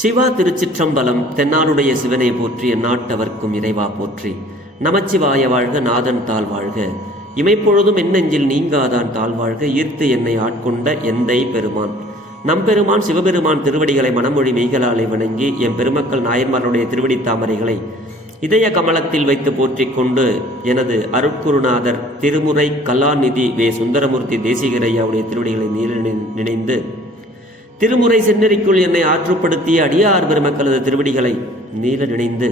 சிவா திருச்சிற்றம்பலம். தென்னாடுடைய சிவனை போற்றி, எந்நாட்டவர்க்கும் இறைவா போற்றி. நமச்சிவாய வாழ்க, நாதன் தாழ் வாழ்க. இமைப்பொழுதும் என்னெஞ்சில் நீங்காதான் தாழ்வாழ்க. ஈர்த்து என்னை ஆட்கொண்ட எந்தை பெருமான் நம்பெருமான் சிவபெருமான் திருவடிகளை மனமொழி மெய்களாலை வணங்கி எம் பெருமக்கள் நாயன்மாருடைய திருவடி தாமரைகளை இதய கமலத்தில் வைத்து போற்றிக் கொண்டு எனது அருட்குருநாதர் திருமுறை கலாநிதி வே சுந்தரமூர்த்தி தேசிகரையாவுடைய திருவடிகளை நினைந்து திருமுறை செந்நெறிக்குள் என்னை ஆற்றுப்படுத்திய அடியார் பெருமக்களது திருவடிகளை நீல நினைந்து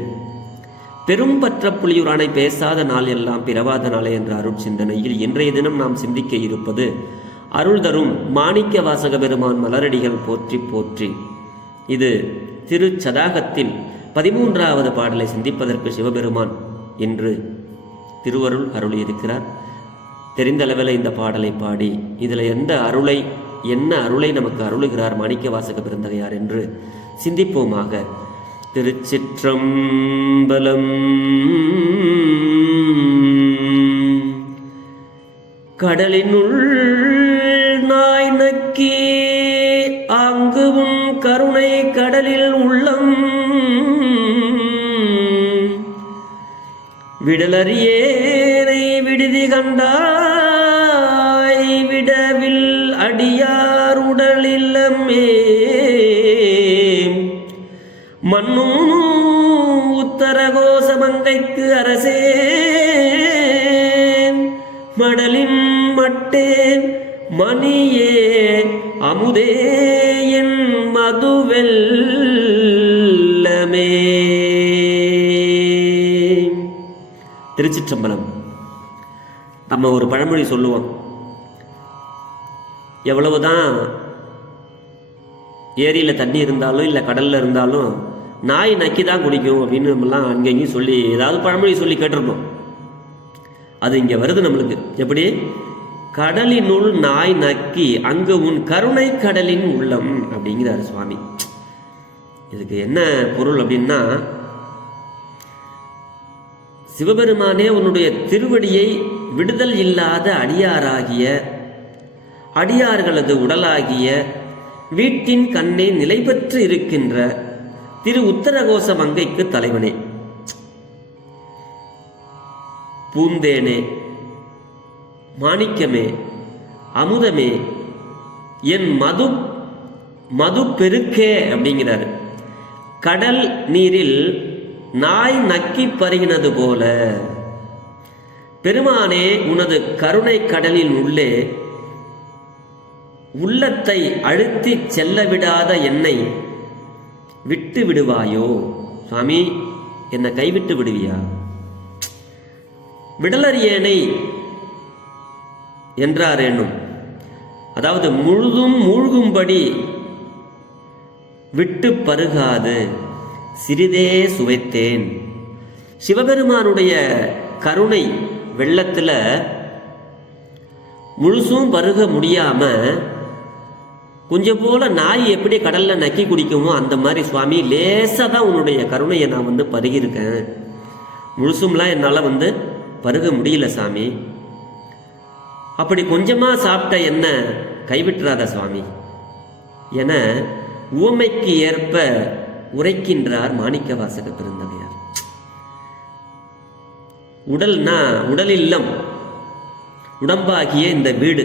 பெரும் பற்ற புலியூரானை பேசாத நாள் எல்லாம் பிறவாத நாளே என்ற அருள் சிந்தனையில் இன்றைய தினம் நாம் சிந்திக்க இருப்பது அருள் தரும் மாணிக்க வாசக பெருமான் மலரடிகள் போற்றி போற்றி. இது திருச்சதாகத்தில் 13வது பாடலை சிந்திப்பதற்கு சிவபெருமான் இன்று திருவருள் அருளியிருக்கிறார். தெரிந்த அளவில் இந்த பாடலை பாடி இதில் என்ன அருளை நமக்கு அருளுகிறார் மாணிக்க வாசக பெருந்தகையார் என்று சிந்திப்போமாக. திருச்சிற்றம்பலம். கடலினுள் நாய் நக்கி அங்கு உன் கருணை கடலில் உள்ளம் விடலறியேனை விடுதி கண்டாய் விடவில் அடியார் உடலில்லமே மண்ணும் உத்தரகோச மங்கைக்கு அரசே மடலின் மட்டேன் மணியே அமுதே என் மதுவெல்லமே. திருச்சிற்றம்பலம். நம்ம ஒரு பழமொழி சொல்லுவோம், எவ்வளவுதான் ஏரியில் தண்ணி இருந்தாலும் இல்லை கடலில் இருந்தாலும் நாய் நக்கி தான் குடிக்கும் அப்படின்னு நம்மலாம் அங்கேயும் சொல்லி ஏதாவது பழமொழி சொல்லி கேட்டிருப்போம். அது இங்கே வருது நம்மளுக்கு. எப்படி? கடலினுள் நாய் நக்கி அங்கு உன் கருணை கடலின் உள்ளம் அப்படிங்கிறார் சுவாமி. இதுக்கு என்ன பொருள் அப்படின்னா, சிவபெருமானே உன்னுடைய திருவடியை விடுதல் இல்லாத அடியார்களது உடலாகிய வீட்டின் கண்ணே நிலை பெற்று இருக்கின்ற திரு உத்தரகோச மங்கைக்கு தலைவனே, பூந்தேனே, மாணிக்கமே, அமுதமே, என் மது பெருக்கே அப்படிங்கிறார். கடல் நீரில் நாய் நக்கி பருகினது போல பெருமானே உனது கருணை கடலின் உள்ளே உள்ளத்தை அழுத்தி செல்ல விடாத என்னை விட்டு விடுவாயோ சுவாமி? என்னை கைவிட்டு விடுவியா? விடலறியேனை என்றார் என்னும், அதாவது முழுதும் மூழ்கும்படி விட்டு பருகாது சிறிதே சுவைத்தேன். சிவபெருமானுடைய கருணை வெள்ளத்தில் முழுசும் பருக முடியாம கொஞ்சம் போல நாய் எப்படி கடல்ல நக்கி குடிக்குமோ அந்த மாதிரி சுவாமி லேசா தான் உன்னுடைய கருணையை நான் பருகியிருக்கேன். முழுசும்லாம் என்னால் பருக முடியல சாமி. அப்படி கொஞ்சமா சாப்பிட்ட என்ன கைவிட்டுறாத சுவாமி என உவமைக்கு ஏற்ப உரைக்கின்றார் மாணிக்க வாசக பெருந்தகையார். உடல்னா உடல் இல்லம், உடம்பாகிய இந்த வீடு.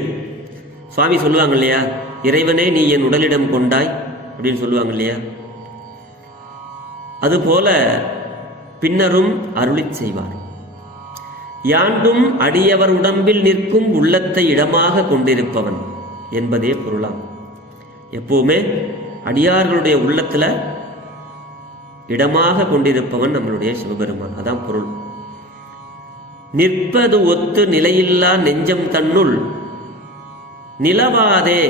சுவாமி சொல்லுவாங்க இல்லையா, இறைவனே நீ என் உடலிடம் கொண்டாய் அப்படின்னு சொல்லுவாங்க இல்லையா. அதுபோல பின்னரும் அருளிச் செய்வார். யாண்டும் அடியவர் உடம்பில் நிற்கும் உள்ளத்தை இடமாக கொண்டிருப்பவன் என்பதே பொருளாம். எப்பவுமே அடியார்களுடைய உள்ளத்துல இடமாக கொண்டிருப்பவன் நம்மளுடைய சிவபெருமான். அதான் பொருள். நிற்பது ஒத்து நிலையில்லா நெஞ்சம் தன்னுள் நிலவாதே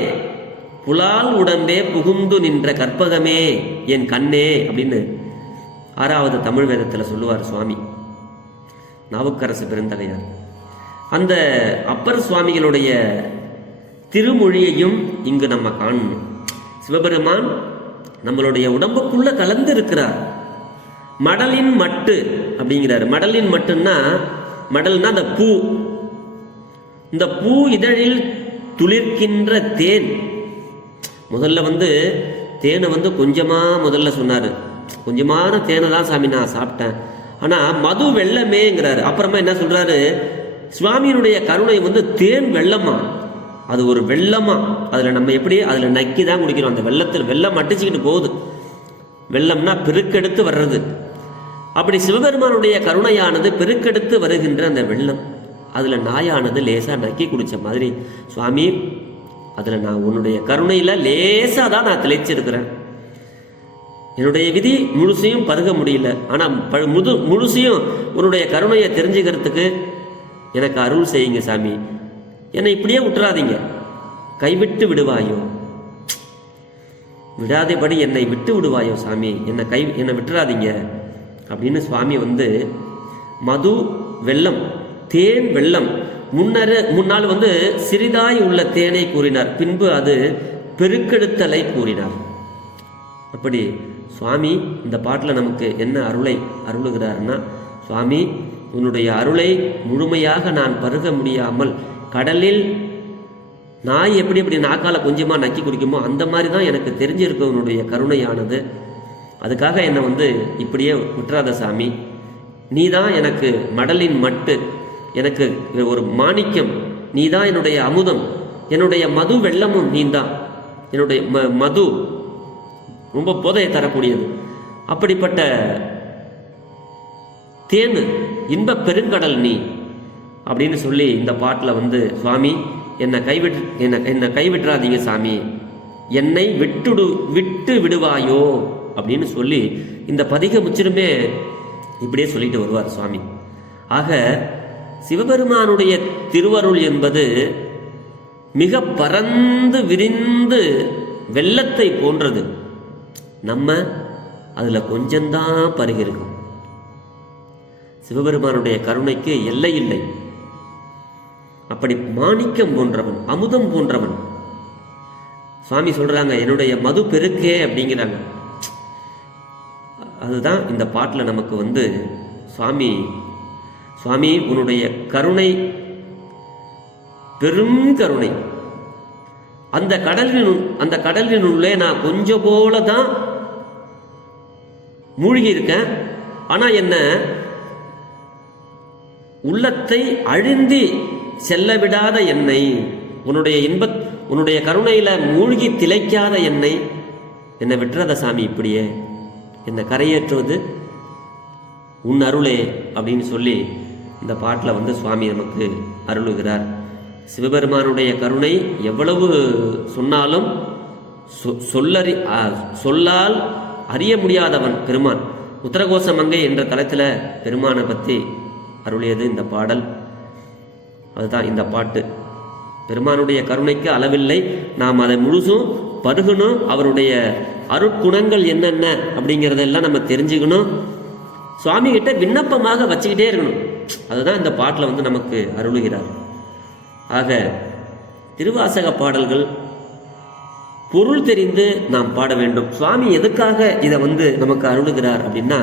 புலால் உடம்பே புகுந்து நின்ற கற்பகமே என் கண்ணே அப்படின்னு 6வது தமிழ் வேதத்தில் சொல்லுவார் சுவாமி நாவுக்கரசு பெருந்தகையார். அந்த அப்பர் சுவாமிகளுடைய திருமொழியையும் இங்கு நம்ம காணணும். சிவபெருமான் நம்மளுடைய உடம்புக்குள்ள கலந்து இருக்கிறார். மடலின் மட்டு அப்படிங்கிறார். மடலின் மட்டுன்னா, மடல்னா அந்த பூ, இந்த பூ இதழில் துளிர்க்கின்ற தேன். முதல்ல தேனை வந்து கொஞ்சமாக முதல்ல சொன்னார், கொஞ்சமான தேனை தான் சாமி நான் சாப்பிட்டேன், ஆனால் மது வெள்ளமேங்கிறாரு. அப்புறமா என்ன சொல்கிறாரு, சுவாமியினுடைய கருணை வந்து தேன் வெள்ளமா, அது ஒரு வெள்ளமா, அதில் நம்ம எப்படி அதில் நக்கி தான் குடிக்கிறோம். அந்த வெள்ளத்தில் வெள்ளம் அடிச்சுக்கிட்டு போகுது, வெள்ளம்னா பெருக்கெடுத்து வர்றது. அப்படி சிவபெருமானுடைய கருணையானது பெருக்கெடுத்து வருகின்ற அந்த வெள்ளம், அதில் நாயானது லேசாக நக்கி குடித்த மாதிரி, சுவாமி அதில் நான் உன்னுடைய கருணையில் லேசாக தான் நான் திளைச்சிருக்கிறேன், என்னுடைய விதி முழுசையும் பருக முடியல, ஆனால் முழுசையும் உன்னுடைய கருணையை தெரிஞ்சுக்கிறதுக்கு எனக்கு அருள் செய்யுங்க சாமி, என்னை இப்படியே விட்டுறாதீங்க, கைவிட்டு விடுவாயோ, விடாதபடி என்னை விட்டு விடுவாயோ சாமி, என்னை விட்டுறாதீங்க அப்படின்னு சுவாமி வந்து மது வெள்ளம், தேன் வெள்ளம், முன்னால் வந்து சிறிதாய் உள்ள தேனை கூறினார், பின்பு அது பெருக்கெடுத்தலை கூறினார். அப்படி சுவாமி இந்த பாட்டில் நமக்கு என்ன அருளை அருளுகிறார்னா, சுவாமி உன்னுடைய அருளை முழுமையாக நான் பருக முடியாமல் கடலில் நாய் எப்படி எப்படி நாக்கால கொஞ்சமாக நக்கி குடிக்குமோ அந்த மாதிரி தான் எனக்கு தெரிஞ்சிருக்க உன்னுடைய கருணையானது, அதுக்காக என்னை வந்து இப்படியே விட்டுறாத சாமி, நீ தான் எனக்கு மடலின் மட்டு, எனக்கு ஒரு மாணிக்கம், நீ தான் என்னுடைய அமுதம், என்னுடைய மது வெள்ளமும் நீ தான், என்னுடைய மது ரொம்ப போதையை தரக்கூடியது, அப்படிப்பட்ட தேனு இன்ப பெருங்கடல் நீ அப்படின்னு சொல்லி இந்த பாட்டில் வந்து சுவாமி என்னை கைவிட்டுறாதீங்க சாமி, என்னை விட்டு விடுவாயோ அப்படின்னு சொல்லி இந்த பதிக முற்றிலுமே இப்படியே சொல்லிட்டு வருவார் சுவாமி. ஆக சிவபெருமானுடைய திருவருள் என்பது மிக பரந்து விரிந்து வெள்ளத்தை போன்றது, நம்ம அதுல கொஞ்சம்தான் பருகிருக்கும். சிவபெருமானுடைய கருணைக்கு எல்லை இல்லை. அப்படி மாணிக்கம் போன்றவன், அமுதம் போன்றவன். சுவாமி சொல்றாங்க என்னுடைய மது பெருக்கே அப்படிங்கிறாங்க. அதுதான் இந்த பாட்டில் நமக்கு வந்து சுவாமி உன்னுடைய கருணை பெரும் கருணை, அந்த கடலினுள்ளே நான் கொஞ்சம் போல தான் மூழ்கி இருக்கேன், ஆனா என்ன உள்ளத்தை அழிந்தி செல்ல விடாத என்னை, உன்னுடைய கருணையில மூழ்கி திளைக்காத என்னை விட்டுறத சாமி, இப்படியே என்னை கரையேற்றுவது உன் அருளே அப்படின்னு சொல்லி இந்த பாட்டில் வந்து சுவாமி நமக்கு அருளுகிறார். சிவபெருமானுடைய கருணை எவ்வளவு சொன்னாலும் சொல்லால் அறிய முடியாதவன் பெருமான். உத்தரகோச மங்கை என்ற தளத்தில் பெருமானை பற்றி அருளியது இந்த பாடல். அதுதான் இந்த பாட்டு. பெருமானுடைய கருணைக்கு அளவில்லை, நாம் அதை முழுசும் பருகணும். அவருடைய அருட்குணங்கள் என்னென்ன அப்படிங்கிறதெல்லாம் நம்ம தெரிஞ்சுக்கணும். சுவாமி கிட்ட விண்ணப்பமாக வச்சுக்கிட்டே இருக்கணும். அதுதான் இந்த பாட்டில் வந்து நமக்கு அருளுகிறார். ஆக திருவாசக பாடல்கள் பொருள் தெரிந்து நாம் பாட வேண்டும். சுவாமி எதுக்காக இதை வந்து நமக்கு அருளுகிறார் அப்படின்னா,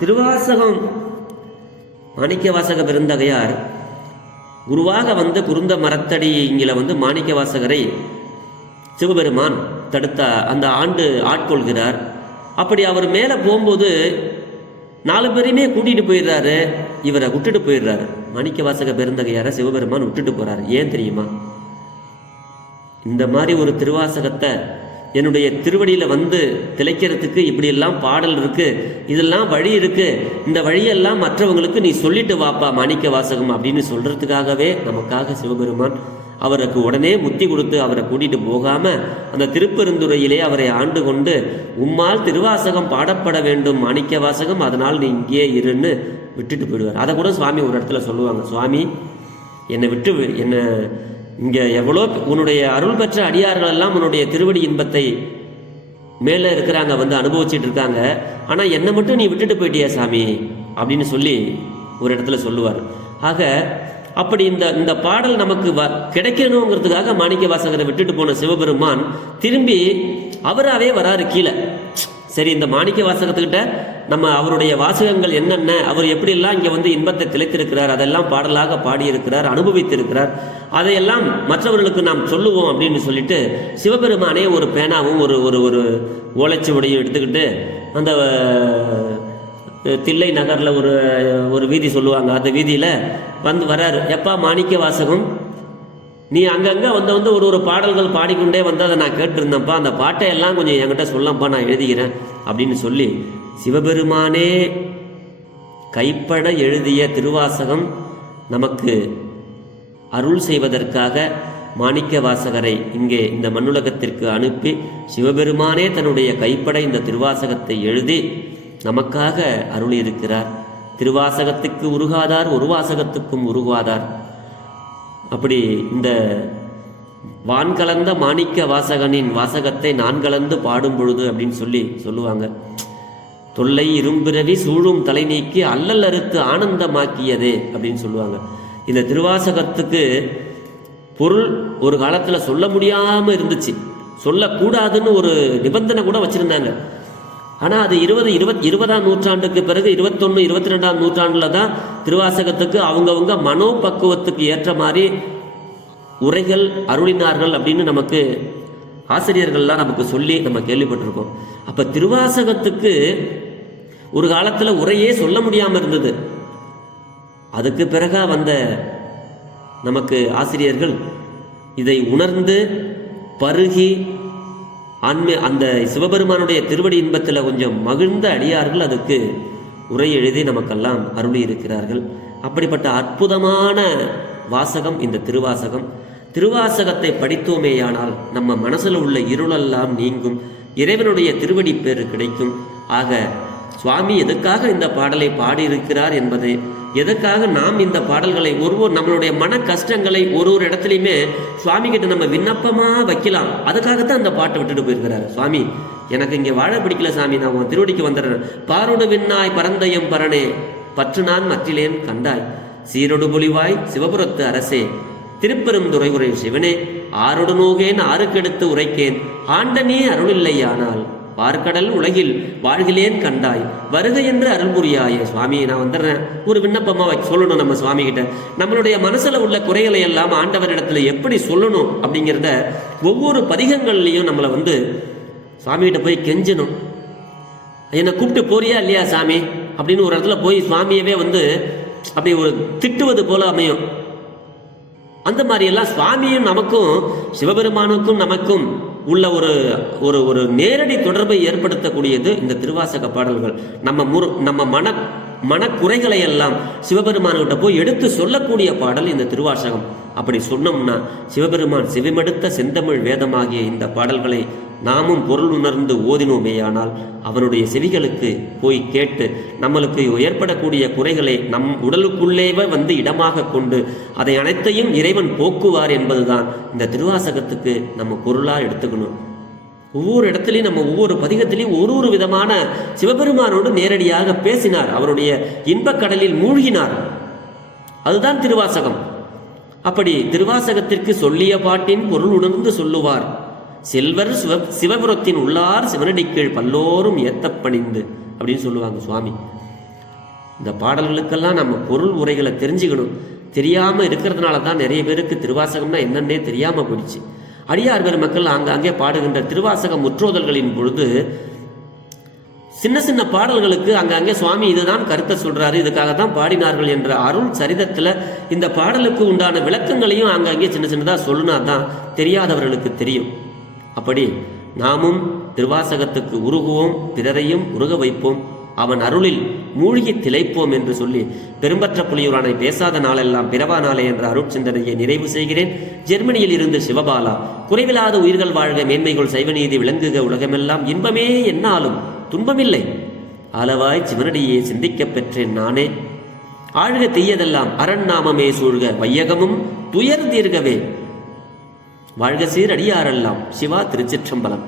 திருவாசகம் மாணிக்க வாசக பெருந்தகையார் குருவாக வந்து குருந்த மரத்தடி இங்கில வந்து மாணிக்க வாசகரை சிவபெருமான் தடுத்த அந்த ஆண்டு ஆட்கொள்கிறார். அப்படி அவர் மேலே போகும்போது 4 பேரையுமே கூட்டிகிட்டு போயிடுறாரு, இவரை விட்டுட்டு போயிடுறாரு. மாணிக்க வாசக பெருந்தகையாரை சிவபெருமான் விட்டுட்டு போறாரு. ஏன் தெரியுமா? இந்த மாதிரி ஒரு திருவாசகத்தை என்னுடைய திருவடியில வந்து திளைக்கிறதுக்கு இப்படியெல்லாம் பாடல் இருக்கு, இதெல்லாம் வழி இருக்கு, இந்த வழியெல்லாம் மற்றவங்களுக்கு நீ சொல்லிட்டு வாப்பா மாணிக்க வாசகம் அப்படின்னு சொல்றதுக்காகவே நமக்காக சிவபெருமான் அவருக்கு உடனே முத்தி கொடுத்து அவரை கூட்டிட்டு போகாம அந்த திருப்பெருந்துறையிலே அவரை ஆண்டு கொண்டு, உம்மால் திருவாசகம் பாடப்பட வேண்டும் மாணிக்க வாசகம், அதனால் நீ இங்கேயே இருன்னு விட்டுட்டு போயிடுவார். அதை கூட சுவாமி ஒரு இடத்துல சொல்லுவாங்க, சுவாமி என்னை விட்டு என்ன இங்கே எவ்வளோ உன்னுடைய அருள் பெற்ற அடியார்கள் எல்லாம் உன்னுடைய திருவடி இன்பத்தை மேலே இருக்கிறாங்க, வந்து அனுபவிச்சுட்டு இருக்காங்க, ஆனால் என்னை மட்டும் நீ விட்டுட்டு போயிட்டியா சாமி அப்படின்னு சொல்லி ஒரு இடத்துல சொல்லுவார். ஆக அப்படி இந்த பாடல் நமக்கு கிடைக்கணுங்கிறதுக்காக மாணிக்க வாசகரை விட்டுட்டு போன சிவபெருமான் திரும்பி அவராகவே வராரு கீழே. சரி, இந்த மாணிக்க வாசகத்துக்கிட்ட நம்ம அவருடைய வாசகங்கள் என்னென்ன, அவர் எப்படியெல்லாம் இங்கே வந்து இன்பத்தை திளைத்திருக்கிறார், அதெல்லாம் பாடலாக பாடியிருக்கிறார், அனுபவித்திருக்கிறார், அதையெல்லாம் மற்றவர்களுக்கு நாம் சொல்லுவோம் அப்படின்னு சொல்லிட்டு சிவபெருமானே ஒரு பேனாவும் ஒரு ஒரு ஒரு ஓலைச்சுவடையும் எடுத்துக்கிட்டு அந்த தில்லை நகரில் ஒரு வீதி சொல்லுவாங்க, அந்த வீதியில் வந்து வராரு. எப்பா மாணிக்க வாசகம், நீ அங்கங்கே வந்து ஒரு பாடல்கள் பாடிக்கொண்டே வந்து அதை நான் கேட்டிருந்தேன்ப்பா, அந்த பாட்டை எல்லாம் கொஞ்சம் என்கிட்ட சொல்லப்பா, நான் எழுதுகிறேன் அப்படின்னு சொல்லி சிவபெருமானே கைப்பட எழுதிய திருவாசகம் நமக்கு அருள் செய்வதற்காக மாணிக்க வாசகரை இங்கே இந்த மண்ணுலகத்திற்கு அனுப்பி சிவபெருமானே தன்னுடைய கைப்பட இந்த திருவாசகத்தை எழுதி நமக்காக அருளியிருக்கிறார். திருவாசகத்துக்கு உருகாதார் ஒரு வாசகத்துக்கும் உருகாதார். அப்படி இந்த வான் கலந்த மாணிக்க வாசகனின் வாசகத்தை நான் கலந்து பாடும் பொழுது அப்படின்னு சொல்லுவாங்க. தொல்லை இரும்பிறவி சூழும் தலை நீக்கி அல்லல் அறுத்து ஆனந்தமாக்கியதே அப்படின்னு சொல்லுவாங்க. இந்த திருவாசகத்துக்கு பொருள் ஒரு காலத்தில் சொல்ல முடியாமல் இருந்துச்சு, சொல்லக்கூடாதுன்னு ஒரு நிபந்தனை கூட வச்சுருந்தாங்க. ஆனால் அது 20ஆம் நூற்றாண்டுக்கு பிறகு 21, 22ஆம் நூற்றாண்டில் தான் திருவாசகத்துக்கு அவங்கவுங்க மனோபக்குவத்துக்கு ஏற்ற மாதிரி உரைகள் அருளினார்கள் அப்படின்னு நமக்கு ஆசிரியர்கள்லாம் நமக்கு சொல்லி நம்ம கேள்விப்பட்டிருக்கோம். அப்போ திருவாசகத்துக்கு ஒரு காலத்தில் உரையே சொல்ல முடியாமல் இருந்தது. அதுக்கு பிறகா வந்த நமக்கு ஆசிரியர்கள் இதை உணர்ந்து பருகி அந்த சிவபெருமானுடைய திருவடி இன்பத்தில் கொஞ்சம் மகிழ்ந்த அடியார்கள் அதுக்கு உரை எழுதி நமக்கெல்லாம் அருளி இருக்கிறார்கள். அப்படிப்பட்ட அற்புதமான வாசகம் இந்த திருவாசகம். திருவாசகத்தை படித்தோமேயானால் நம்ம மனசில் உள்ள இருளெல்லாம் நீங்கும், இறைவனுடைய திருவடி பேறு கிடைக்கும். ஆக சுவாமி எதுக்காக இந்த பாடலை பாடியிருக்கிறார் என்பதை, எதுக்காக நாம் இந்த பாடல்களை நம்மளுடைய மன கஷ்டங்களை ஒரு இடத்துலையுமே சுவாமி கிட்ட நம்ம விண்ணப்பமா வைக்கலாம். அதுக்காகத்தான் அந்த பாட்டை விட்டுட்டு போயிருக்கிறார். சுவாமி எனக்கு இங்கே வாழ பிடிக்கல சாமி, நான் உன் திருவடிக்கு வந்துடுறேன். பாரோடு விண்ணாய் பரந்தயம் பரணே பற்று நான் மற்றிலேன் கண்டாய், சீரொடு பொலிவாய் சிவபுரத்து அரசே திருப்பெரும் துறையுரை சிவனே, ஆரோடு நோகேன் ஆறுக்கெடுத்து உரைக்கேன் ஆண்ட நீ அருளில்லையானால் பார்க்கடல் உலகில் வாழ்கிலேன் கண்டாய் வருக என்று அருள் புரியாய. சுவாமி நான் வந்துடுறேன், ஒரு விண்ணப்பமா சொல்லணும் நம்ம சுவாமி கிட்ட. நம்மளுடைய மனசுல உள்ள குறைகளை எல்லாம் ஆண்டவரிடத்துல எப்படி சொல்லணும் அப்படிங்கிறத ஒவ்வொரு பதிகங்கள்லையும் நம்மளை வந்து சுவாமி கிட்ட போய் கெஞ்சணும். என்னை கூப்பிட்டு போறியா இல்லையா சாமி அப்படின்னு ஒரு இடத்துல போய் சுவாமியவே வந்து அப்படி ஒரு திட்டுவது போல அமையும். அந்த மாதிரி எல்லாம் சுவாமியும் நமக்கும் சிவபெருமானுக்கும் நமக்கும் உள்ள ஒரு நேரடி தொடர்பை ஏற்படுத்தக்கூடியது இந்த திருவாசக பாடல்கள். நம்ம மனக்குறைகளை எல்லாம் சிவபெருமான்கிட்ட போய் எடுத்து சொல்லக்கூடிய பாடல் இந்த திருவாசகம். அப்படி சொன்னோம்னா சிவபெருமான் செவிமடுத்த செந்தமிழ் வேதமாகிய இந்த பாடல்களை நாமும் பொருள் உணர்ந்து ஓதினோமேயானால் அவனுடைய செவிகளுக்கு போய் கேட்டு நம்மளுக்கு ஏற்படக்கூடிய குறைகளை நம் உடலுக்குள்ளேவே வந்து இடமாக கொண்டு அதை அனைத்தையும் இறைவன் போக்குவார் என்பதுதான் இந்த திருவாசகத்துக்கு நம்ம பொருளாக எடுத்துக்கணும். ஒவ்வொரு இடத்துலையும் நம்ம ஒவ்வொரு பதிகத்திலையும் ஒரு விதமான சிவபெருமானோடு நேரடியாக பேசினார், அவருடைய இன்பக்கடலில் மூழ்கினார். அதுதான் திருவாசகம். அப்படி திருவாசகத்திற்கு சொல்லிய பாட்டின் பொருள் உணர்ந்து சொல்லுவார் செல்வர் சிவபுரத்தின் உள்ளார் சிவனடிக்கீழ் பல்லோரும் ஏத்தப்பணிந்து அப்படின்னு சொல்லுவாங்க சுவாமி. இந்த பாடல்களுக்கெல்லாம் நம்ம பொருள் உரைகளை தெரிஞ்சுக்கணும். தெரியாம இருக்கிறதுனால தான் நிறைய பேருக்கு திருவாசகம்னா என்னன்னே தெரியாம போயிடுச்சு. அடியார் பெருமக்கள் அங்கே பாடுகின்ற திருவாசக முற்றோதல்களின் பொழுது சின்ன சின்ன பாடல்களுக்கு அங்கங்கே சுவாமி இதுதான் கருத்தை சொல்றாரு, இதுக்காக தான் பாடினார்கள் என்ற அருள் சரிதத்துல இந்த பாடலுக்கு உண்டான விளக்கங்களையும் அங்கங்கே சின்ன சின்னதாக சொல்லுனா தான் தெரியாதவர்களுக்கு தெரியும். அப்படி நாமும் திருவாசகத்துக்கு உருகுவோம், பிறரையும் உருக வைப்போம், அவன் அருளில் மூழ்கி திளைப்போம் என்று சொல்லி பெரும்பற்ற புலியூரானை பேசாத நாளெல்லாம் பிறவா நாளே என்ற அருட்சிந்தனையை நிறைவு செய்கிறேன். ஜெர்மனியில் இருந்து சிவபாலா. குறைவில்லாத உயிர்கள் வாழ்க, மேன்மைகள் சைவநீதி விளங்குக, உலகமெல்லாம் இன்பமே என்னாலும் துன்பமில்லை, அளவாய் சிவனடியே சிந்திக்கப் பெற்றேன் நானே. ஆழ்க தீயதெல்லாம் அரண்நாமமே சூழ்க, வையகமும் துயர் தீர்கவே வாழ்க சீர் அடியாரெல்லாம். சிவா திருச்சிற்றம்பலம்.